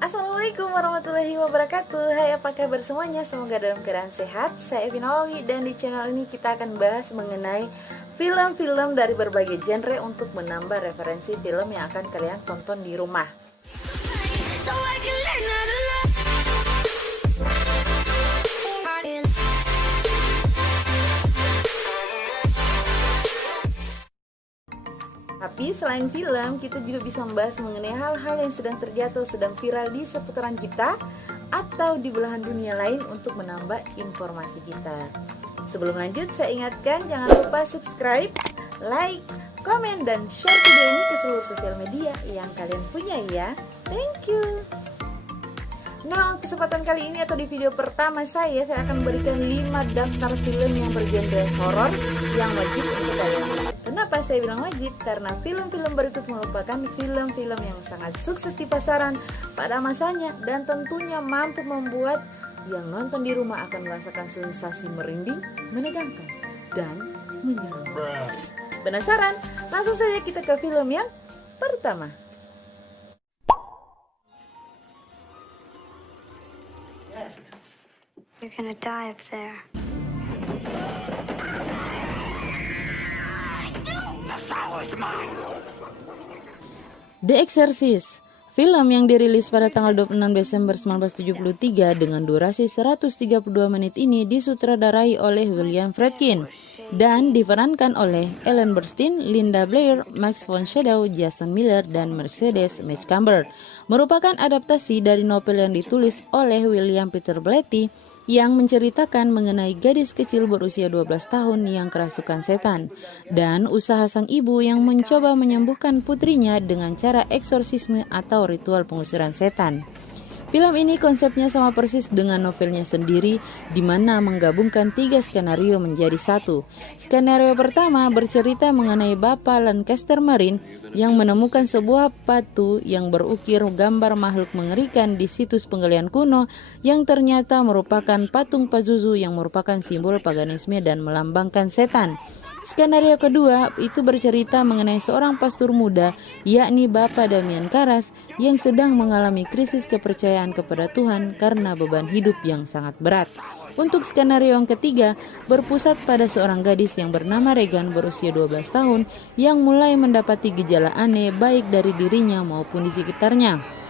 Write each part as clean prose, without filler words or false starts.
Assalamualaikum warahmatullahi wabarakatuh. Hai, apa kabar semuanya? Semoga dalam keadaan sehat. Saya Evi Nawawi dan di channel ini kita akan bahas mengenai film-film dari berbagai genre untuk menambah referensi film yang akan kalian tonton di rumah. Tapi selain film, kita juga bisa membahas mengenai hal-hal yang sedang terjadi atau sedang viral di seputaran kita atau di belahan dunia lain untuk menambah informasi kita. Sebelum lanjut, saya ingatkan jangan lupa subscribe, like, komen, dan share video ini ke seluruh sosial media yang kalian punya ya. Thank you. Nah, kesempatan kali ini atau di video pertama saya akan memberikan 5 daftar film yang bergenre horor yang wajib untuk kalian lihat. Kenapa saya bilang wajib? Karena film-film berikut merupakan film-film yang sangat sukses di pasaran pada masanya dan tentunya mampu membuat yang nonton di rumah akan merasakan sensasi merinding, menegangkan, dan menyeramkan. Penasaran? Langsung saja kita ke film yang pertama. You're gonna die up there. The Exorcist, film yang dirilis pada tanggal 26 Desember 1973 dengan durasi 132 menit ini disutradarai oleh William Friedkin dan diperankan oleh Ellen Burstyn, Linda Blair, Max von Sydow, Jason Miller, dan Mercedes McCambridge. Merupakan adaptasi dari novel yang ditulis oleh William Peter Blatty yang menceritakan mengenai gadis kecil berusia 12 tahun yang kerasukan setan dan usaha sang ibu yang mencoba menyembuhkan putrinya dengan cara eksorsisme atau ritual pengusiran setan. Film ini konsepnya sama persis dengan novelnya sendiri, di mana menggabungkan 3 skenario menjadi satu. Skenario pertama bercerita mengenai Bapak Lancaster Marine yang menemukan sebuah batu yang berukir gambar makhluk mengerikan di situs penggalian kuno yang ternyata merupakan patung Pazuzu yang merupakan simbol paganisme dan melambangkan setan. Skenario kedua itu bercerita mengenai seorang pastor muda, yakni Bapak Damian Karas, yang sedang mengalami krisis kepercayaan kepada Tuhan karena beban hidup yang sangat berat. Untuk skenario yang ketiga, berpusat pada seorang gadis yang bernama Regan berusia 12 tahun yang mulai mendapati gejala aneh baik dari dirinya maupun di sekitarnya.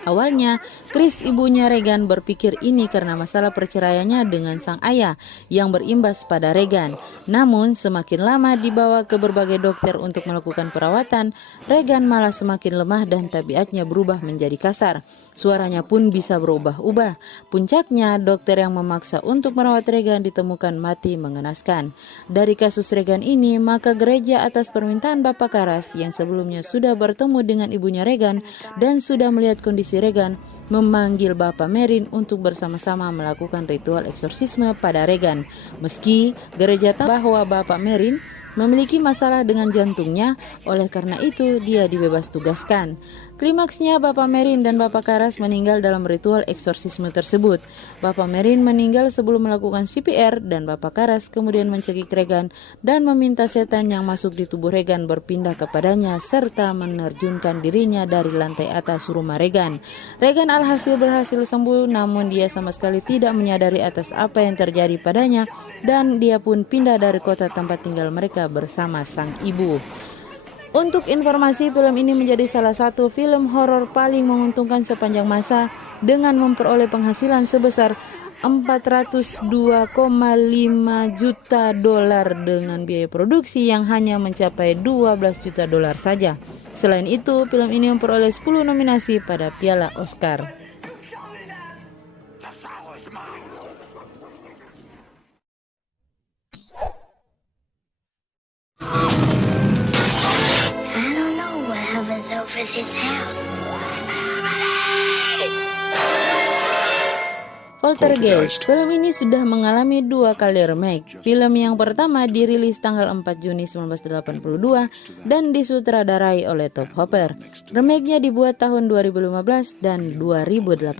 Awalnya, Chris ibunya Regan berpikir ini karena masalah perceraiannya dengan sang ayah yang berimbas pada Regan. Namun, semakin lama dibawa ke berbagai dokter untuk melakukan perawatan, Regan malah semakin lemah dan tabiatnya berubah menjadi kasar. Suaranya pun bisa berubah-ubah. Puncaknya, dokter yang memaksa untuk merawat Regan ditemukan mati mengenaskan. Dari kasus Regan ini, maka gereja atas permintaan Bapak Karas yang sebelumnya sudah bertemu dengan ibunya Regan dan sudah melihat kondisi Regan, memanggil Bapak Merin untuk bersama-sama melakukan ritual eksorsisme pada Regan. Meski gereja tahu bahwa Bapak Merin memiliki masalah dengan jantungnya, oleh karena itu dia dibebas tugaskan. Klimaksnya Bapak Merin dan Bapak Karas meninggal dalam ritual eksorsisme tersebut. Bapak Merin meninggal sebelum melakukan CPR dan Bapak Karas kemudian mencekik Regan dan meminta setan yang masuk di tubuh Regan berpindah kepadanya serta menerjunkan dirinya dari lantai atas rumah Regan. Regan alhasil berhasil sembuh, namun dia sama sekali tidak menyadari atas apa yang terjadi padanya dan dia pun pindah dari kota tempat tinggal mereka bersama sang ibu. Untuk informasi, film ini menjadi salah satu film horor paling menguntungkan sepanjang masa dengan memperoleh penghasilan sebesar 402,5 juta dolar dengan biaya produksi yang hanya mencapai 12 juta dolar saja. Selain itu, film ini memperoleh 10 nominasi pada Piala Oscar. Over this house. Poltergeist, film ini sudah mengalami 2 kali remake. Film yang pertama dirilis tanggal 4 Juni 1982 dan disutradarai oleh Tobe Hooper. Remake-nya dibuat tahun 2015 dan 2018.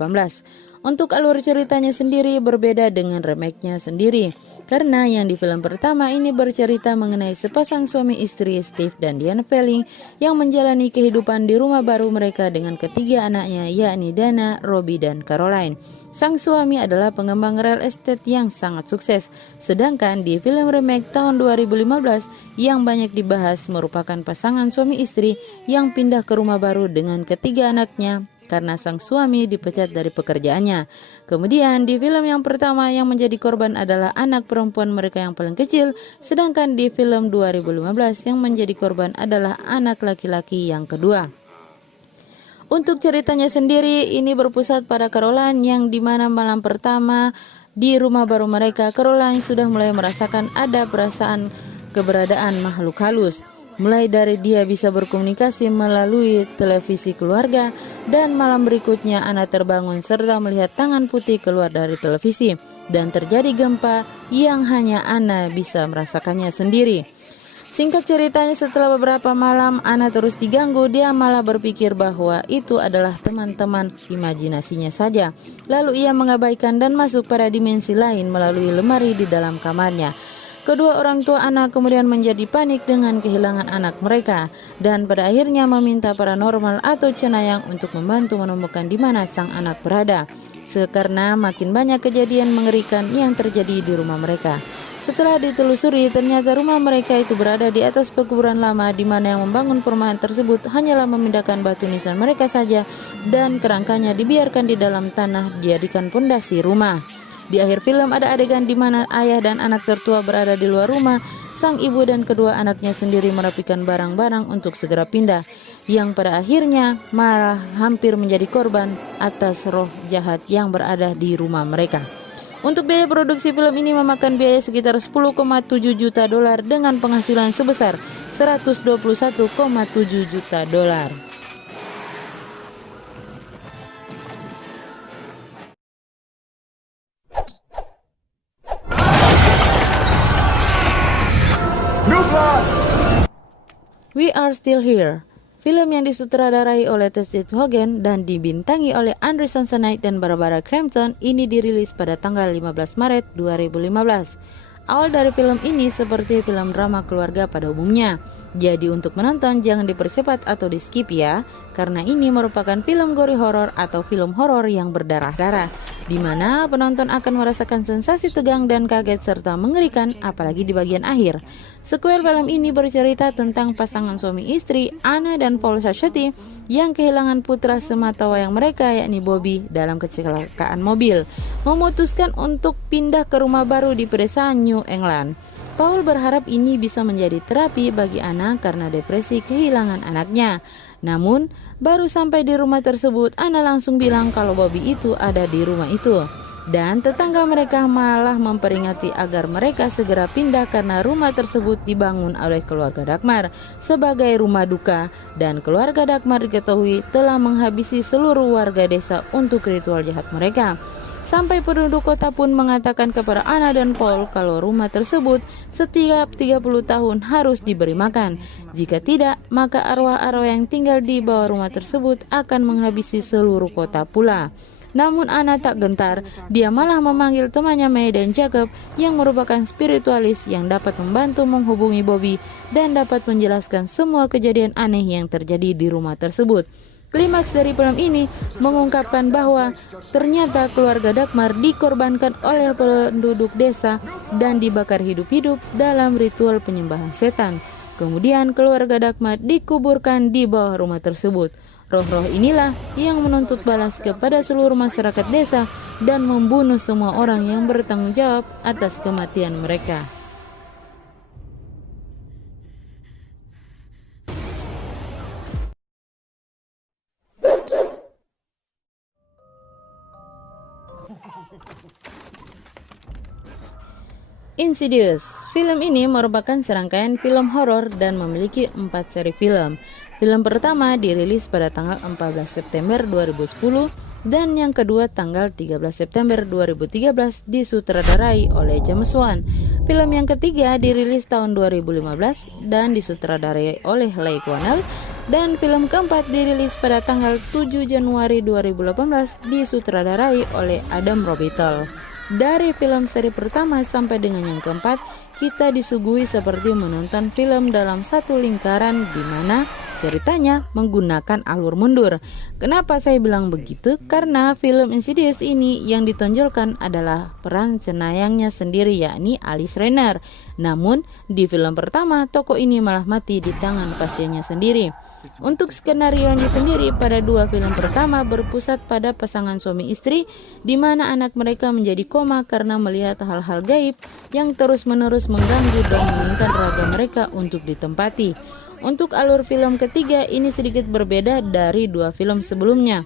Untuk alur ceritanya sendiri berbeda dengan remake-nya sendiri, karena yang di film pertama ini bercerita mengenai sepasang suami istri Steve dan Diana Velling yang menjalani kehidupan di rumah baru mereka dengan ketiga anaknya, yakni Dana, Robbie, dan Caroline. Sang suami adalah pengembang real estate yang sangat sukses, sedangkan di film remake tahun 2015 yang banyak dibahas merupakan pasangan suami istri yang pindah ke rumah baru dengan ketiga anaknya karena sang suami dipecat dari pekerjaannya. Kemudian di film yang pertama yang menjadi korban adalah anak perempuan mereka yang paling kecil, sedangkan di film 2015 yang menjadi korban adalah anak laki-laki yang kedua. Untuk ceritanya sendiri ini berpusat pada Caroline yang dimana malam pertama di rumah baru mereka, Caroline sudah mulai merasakan ada perasaan keberadaan makhluk halus. Mulai dari dia bisa berkomunikasi melalui televisi keluarga, dan malam berikutnya Ana terbangun serta melihat tangan putih keluar dari televisi, dan terjadi gempa yang hanya Ana bisa merasakannya sendiri. Singkat ceritanya, setelah beberapa malam Ana terus diganggu, dia malah berpikir bahwa itu adalah teman-teman imajinasinya saja. Lalu ia mengabaikan dan masuk pada dimensi lain melalui lemari di dalam kamarnya. Kedua orang tua Ana kemudian menjadi panik dengan kehilangan anak mereka, dan pada akhirnya meminta paranormal atau cenayang untuk membantu menemukan di mana sang anak berada, karena makin banyak kejadian mengerikan yang terjadi di rumah mereka. Setelah ditelusuri, ternyata rumah mereka itu berada di atas perkuburan lama, di mana yang membangun perumahan tersebut hanyalah memindahkan batu nisan mereka saja, dan kerangkanya dibiarkan di dalam tanah dijadikan pondasi rumah. Di akhir film ada adegan di mana ayah dan anak tertua berada di luar rumah. Sang ibu dan kedua anaknya sendiri merapikan barang-barang untuk segera pindah, yang pada akhirnya malah hampir menjadi korban atas roh jahat yang berada di rumah mereka. Untuk biaya produksi film ini memakan biaya sekitar 10,7 juta dolar dengan penghasilan sebesar 121,7 juta dolar. We Are Still Here, film yang disutradarai oleh Seth Rogen dan dibintangi oleh Andre Samsonite dan Barbara Crampton, ini dirilis pada tanggal 15 Maret 2015. Awal dari film ini seperti film drama keluarga pada umumnya. Jadi untuk menonton jangan dipercepat atau di skip ya, karena ini merupakan film gore horor atau film horor yang berdarah-darah, di mana penonton akan merasakan sensasi tegang dan kaget serta mengerikan, apalagi di bagian akhir. Sequel film ini bercerita tentang pasangan suami istri Anna dan Paul Sacheti yang kehilangan putra sematawayang mereka, yakni Bobby, dalam kecelakaan mobil, memutuskan untuk pindah ke rumah baru di pedesaan New England. Paul berharap ini bisa menjadi terapi bagi Anna karena depresi kehilangan anaknya. Namun, baru sampai di rumah tersebut, Anna langsung bilang kalau Bobby itu ada di rumah itu. Dan tetangga mereka malah memperingati agar mereka segera pindah karena rumah tersebut dibangun oleh keluarga Dagmar sebagai rumah duka, dan keluarga Dagmar diketahui telah menghabisi seluruh warga desa untuk ritual jahat mereka. Sampai penduduk kota pun mengatakan kepada Anna dan Paul kalau rumah tersebut setiap 30 tahun harus diberi makan. Jika tidak, maka arwah-arwah yang tinggal di bawah rumah tersebut akan menghabisi seluruh kota pula. Namun Anna tak gentar, dia malah memanggil temannya May dan Jacob yang merupakan spiritualis yang dapat membantu menghubungi Bobby dan dapat menjelaskan semua kejadian aneh yang terjadi di rumah tersebut. Klimaks dari film ini mengungkapkan bahwa ternyata keluarga Dagmar dikorbankan oleh penduduk desa dan dibakar hidup-hidup dalam ritual penyembahan setan. Kemudian keluarga Dagmar dikuburkan di bawah rumah tersebut. Roh-roh inilah yang menuntut balas kepada seluruh masyarakat desa dan membunuh semua orang yang bertanggung jawab atas kematian mereka. Insidious, film ini merupakan serangkaian film horor dan memiliki 4 seri film. Film pertama dirilis pada tanggal 14 September 2010 dan yang kedua tanggal 13 September 2013 disutradarai oleh James Wan. Film yang ketiga dirilis tahun 2015 dan disutradarai oleh Leigh Whannell Dan film keempat dirilis pada tanggal 7 Januari 2018 disutradarai oleh Adam Robitel. Dari film seri pertama sampai dengan yang keempat, kita disuguhi seperti menonton film dalam satu lingkaran di mana ceritanya menggunakan alur mundur. Kenapa saya bilang begitu? Karena film Insidious ini yang ditonjolkan adalah peran cenayangnya sendiri, yakni Alice Renner. Namun di film pertama tokoh ini malah mati di tangan pasiennya sendiri. Untuk skenarionya sendiri, pada dua film pertama berpusat pada pasangan suami istri di mana anak mereka menjadi koma karena melihat hal-hal gaib yang terus-menerus mengganggu dan menginginkan raga mereka untuk ditempati. Untuk alur film ketiga ini sedikit berbeda dari dua film sebelumnya,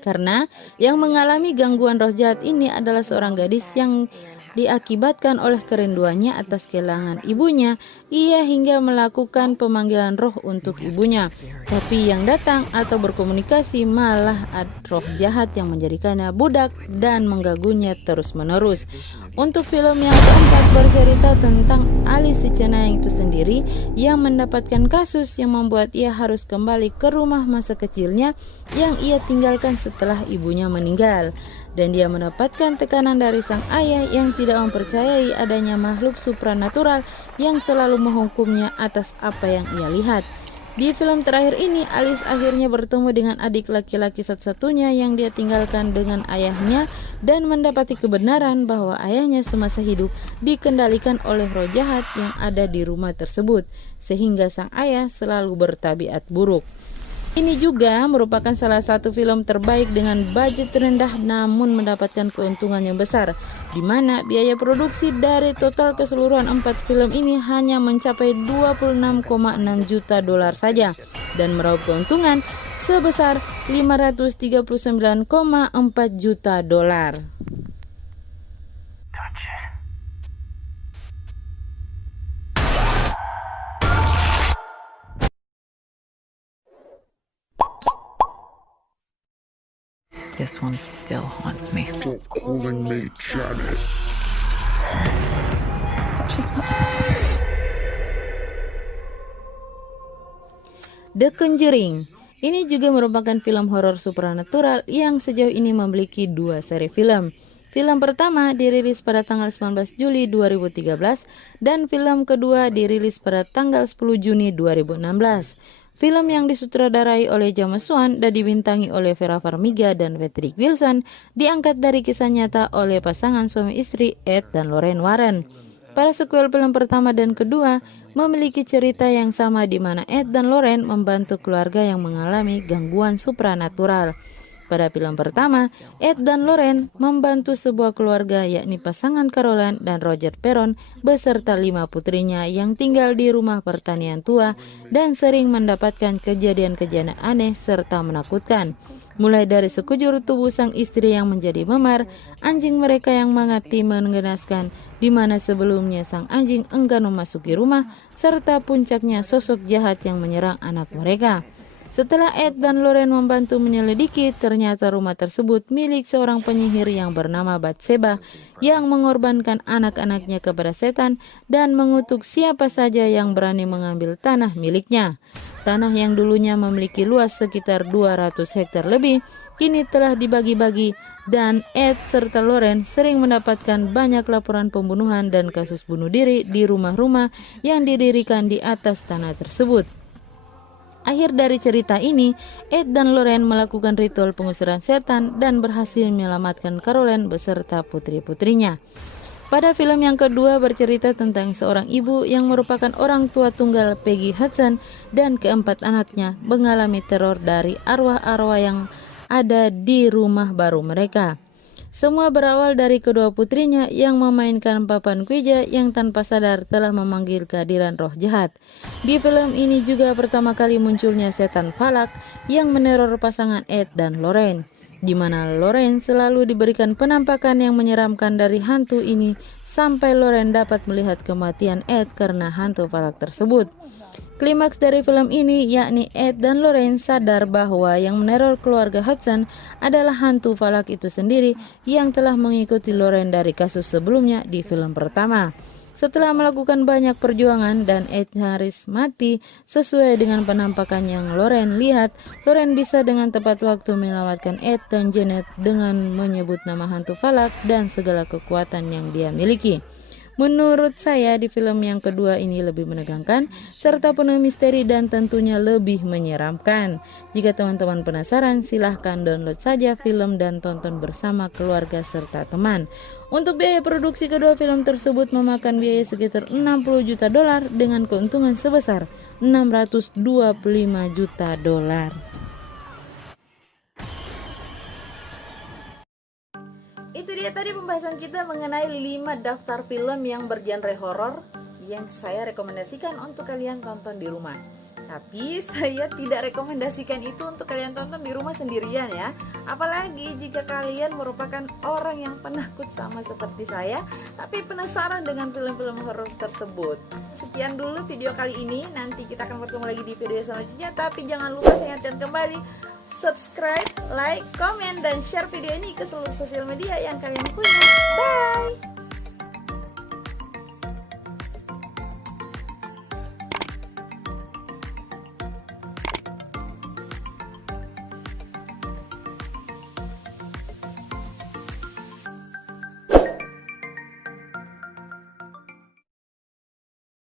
karena yang mengalami gangguan roh jahat ini adalah seorang gadis yang diakibatkan oleh kerinduannya atas kehilangan ibunya. Ia hingga melakukan pemanggilan roh untuk ibunya, tapi yang datang atau berkomunikasi malah roh jahat yang menjadikannya budak dan mengganggunya terus-menerus. Untuk film yang keempat bercerita tentang Alice si cenayang itu sendiri yang mendapatkan kasus yang membuat ia harus kembali ke rumah masa kecilnya yang ia tinggalkan setelah ibunya meninggal. Dan dia mendapatkan tekanan dari sang ayah yang tidak mempercayai adanya makhluk supranatural yang selalu menghukumnya atas apa yang ia lihat. Di film terakhir ini, Alice akhirnya bertemu dengan adik laki-laki satu-satunya yang dia tinggalkan dengan ayahnya dan mendapati kebenaran bahwa ayahnya semasa hidup dikendalikan oleh roh jahat yang ada di rumah tersebut, sehingga sang ayah selalu bertabiat buruk. Ini juga merupakan salah satu film terbaik dengan budget rendah namun mendapatkan keuntungan yang besar, di mana biaya produksi dari total keseluruhan 4 film ini hanya mencapai 26,6 juta dolar saja dan meraup keuntungan sebesar 539,4 juta dolar. This one still haunts me. Stop calling me Janet. The Conjuring. Ini juga merupakan film horor supranatural yang sejauh ini memiliki 2 seri film. Film pertama dirilis pada tanggal 19 Juli 2013 dan film kedua dirilis pada tanggal 10 Juni 2016. Film yang disutradarai oleh James Wan dan dibintangi oleh Vera Farmiga dan Patrick Wilson diangkat dari kisah nyata oleh pasangan suami istri Ed dan Lorraine Warren. Para sequel film pertama dan kedua memiliki cerita yang sama di mana Ed dan Lorraine membantu keluarga yang mengalami gangguan supranatural. Pada film pertama, Ed dan Lorraine membantu sebuah keluarga yakni pasangan Caroline dan Roger Perron beserta 5 putrinya yang tinggal di rumah pertanian tua dan sering mendapatkan kejadian-kejadian aneh serta menakutkan. Mulai dari sekujur tubuh sang istri yang menjadi memar, anjing mereka yang mati mengenaskan di mana sebelumnya sang anjing enggan memasuki rumah, serta puncaknya sosok jahat yang menyerang anak mereka. Setelah Ed dan Lorraine membantu menyelidiki, ternyata rumah tersebut milik seorang penyihir yang bernama Bathsheba yang mengorbankan anak-anaknya kepada setan dan mengutuk siapa saja yang berani mengambil tanah miliknya. Tanah yang dulunya memiliki luas sekitar 200 hektar lebih, kini telah dibagi-bagi dan Ed serta Lorraine sering mendapatkan banyak laporan pembunuhan dan kasus bunuh diri di rumah-rumah yang didirikan di atas tanah tersebut. Akhir dari cerita ini, Ed dan Lorraine melakukan ritual pengusiran setan dan berhasil menyelamatkan Caroline beserta putri-putrinya. Pada film yang kedua bercerita tentang seorang ibu yang merupakan orang tua tunggal Peggy Hudson dan keempat anaknya mengalami teror dari arwah-arwah yang ada di rumah baru mereka. Semua berawal dari kedua putrinya yang memainkan papan kuija yang tanpa sadar telah memanggil kehadiran roh jahat. Di film ini juga pertama kali munculnya setan falak yang meneror pasangan Ed dan Lorraine, di mana Lorraine selalu diberikan penampakan yang menyeramkan dari hantu ini sampai Lorraine dapat melihat kematian Ed karena hantu falak tersebut. Klimaks dari film ini yakni Ed dan Lorraine sadar bahwa yang meneror keluarga Hudson adalah hantu falak itu sendiri yang telah mengikuti Lorraine dari kasus sebelumnya di film pertama. Setelah melakukan banyak perjuangan dan Ed Harris mati sesuai dengan penampakan yang Loren lihat, Loren bisa dengan tepat waktu menyelamatkan Ed dan Janet dengan menyebut nama hantu falak dan segala kekuatan yang dia miliki. Menurut saya di film yang kedua ini lebih menegangkan serta penuh misteri dan tentunya lebih menyeramkan. Jika teman-teman penasaran, silahkan download saja film dan tonton bersama keluarga serta teman. Untuk biaya produksi kedua film tersebut memakan biaya sekitar $60 juta dengan keuntungan sebesar $625 juta. Itu dia tadi pembahasan kita mengenai 5 daftar film yang bergenre horor yang saya rekomendasikan untuk kalian tonton di rumah. Tapi saya tidak rekomendasikan itu untuk kalian tonton di rumah sendirian ya. Apalagi jika kalian merupakan orang yang penakut sama seperti saya, tapi penasaran dengan film-film horor tersebut. Sekian dulu video kali ini. Nanti kita akan bertemu lagi di video selanjutnya. Tapi jangan lupa saya ingatkan kembali, subscribe, like, komen, dan share video ini ke seluruh sosial media yang kalian punya. Bye!